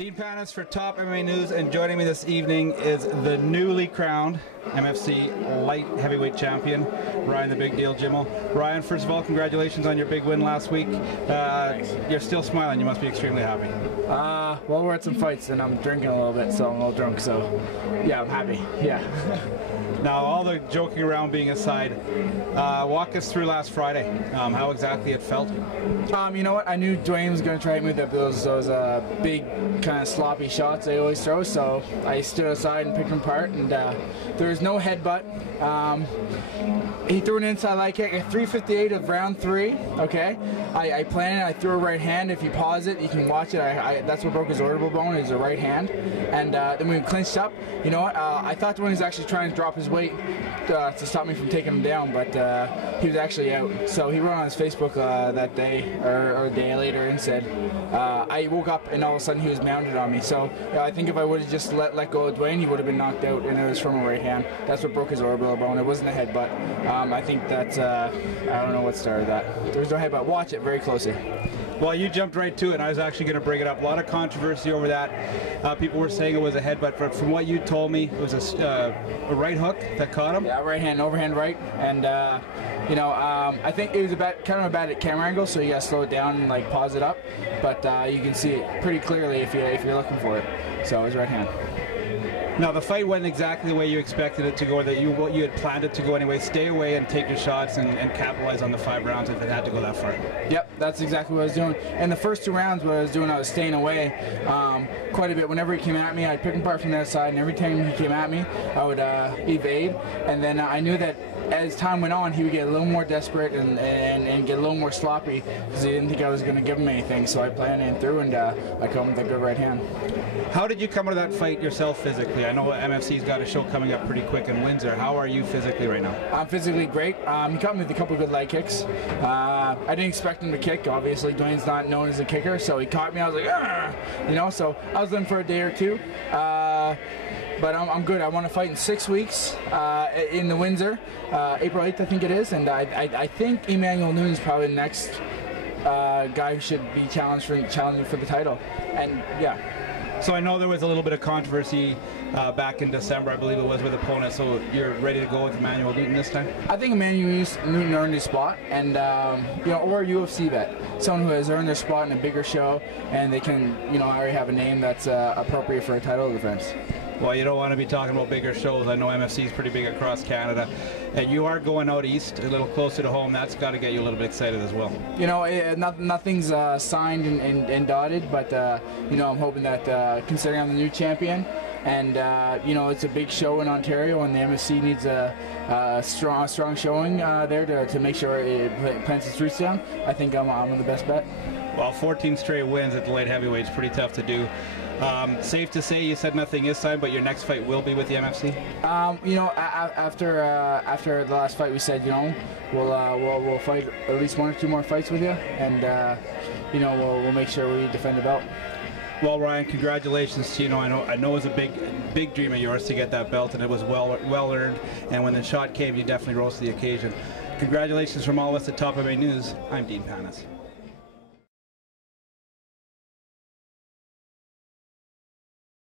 Dean Panas for Top MMA News, and joining me this evening is the newly crowned MFC light heavyweight champion, Ryan the Big Deal Jimmo. Ryan, first of all, congratulations on your big win last week. You're still smiling. You must be extremely happy. Well, we're at some fights and I'm drinking a little bit, so I'm a little drunk, so yeah, I'm happy. Yeah. Now, all the joking around being aside, walk us through last Friday, how exactly it felt. You know what? I knew Dwayne was going to try to move that those big kind of sloppy shots they always throw, so I stood aside and picked him apart, and there was no headbutt. He threw an inside leg kick at 3:58 of round 3. Okay, I planned it. I threw a right hand. If you pause it, you can watch it. That's what broke his orbital bone, is the right hand. And then we clinched up. You know what? I thought Dwayne was actually trying to drop his weight to stop me from taking him down, but he was actually out. So he wrote on his Facebook that day or a day later and said, I woke up and all of a sudden he was mounted on me. So I think if I would have just let go of Dwayne, he would have been knocked out, and it was from a right hand. That's what broke his orbital bone. It wasn't a headbutt. I think that's, I don't know what started that. There was no headbutt. Watch it very closely. Well, you jumped right to it, and I was actually going to bring it up. A lot of controversy over that. People were saying it was a headbutt, but from what you told me, it was a right hook that caught him. Yeah, right hand, overhand right, and you know, I think it was kind of a bad camera angle, so you got to slow it down and like pause it up. But you can see it pretty clearly if you're looking for it. So it was right hand. Now, the fight went exactly the way you expected it to go, that you had planned it to go anyway. Stay away and take your shots and capitalize on the 5 rounds if it had to go that far. Yep, that's exactly what I was doing. And the first 2 rounds, what I was doing, I was staying away quite a bit. Whenever he came at me, I'd pick him apart from the other side, and every time he came at me, I would evade. And then I knew that as time went on, he would get a little more desperate and get a little more sloppy because he didn't think I was going to give him anything. So I planned and threw, and I caught him with a good right hand. How did you come out of that fight yourself physically? I know MFC's got a show coming up pretty quick in Windsor. How are you physically right now? I'm physically great. He caught me with a couple good leg kicks. I didn't expect him to kick. Obviously, Dwayne's not known as a kicker, so he caught me. I was like, argh! You know, so I was looking for a day or two. But I'm good. I want to fight in 6 weeks in the Windsor, April 8th, I think it is, and I think Emmanuel Nunes is probably the next guy who should be challenging for the title. And yeah. So I know there was a little bit of controversy back in December, I believe it was, with opponents. So you're ready to go with Emmanuel Newton this time? I think Emmanuel Newton earned his spot, and you know, or a UFC vet, someone who has earned their spot in a bigger show, and they can, you know, already have a name that's appropriate for a title defense. Well, you don't want to be talking about bigger shows. I know MFC is pretty big across Canada. And you are going out east, a little closer to home. That's got to get you a little bit excited as well. You know, nothing's signed and dotted, but you know, I'm hoping that considering I'm the new champion, and you know, it's a big show in Ontario, and the MFC needs a strong showing there to make sure it plants its roots down. I think I'm the best bet. Well, 14 straight wins at the light heavyweight is pretty tough to do. Safe to say you said nothing is signed, but your next fight will be with the MFC? You know, after the last fight, we said, you know, we'll fight at least 1 or 2 more fights with you, and you know, we'll make sure we defend the belt. Well, Ryan, congratulations to you. I know it was a big dream of yours to get that belt, and it was well earned. And when the shot came, you definitely rose to the occasion. Congratulations from all of us at Top MMA News. I'm Dean Panas.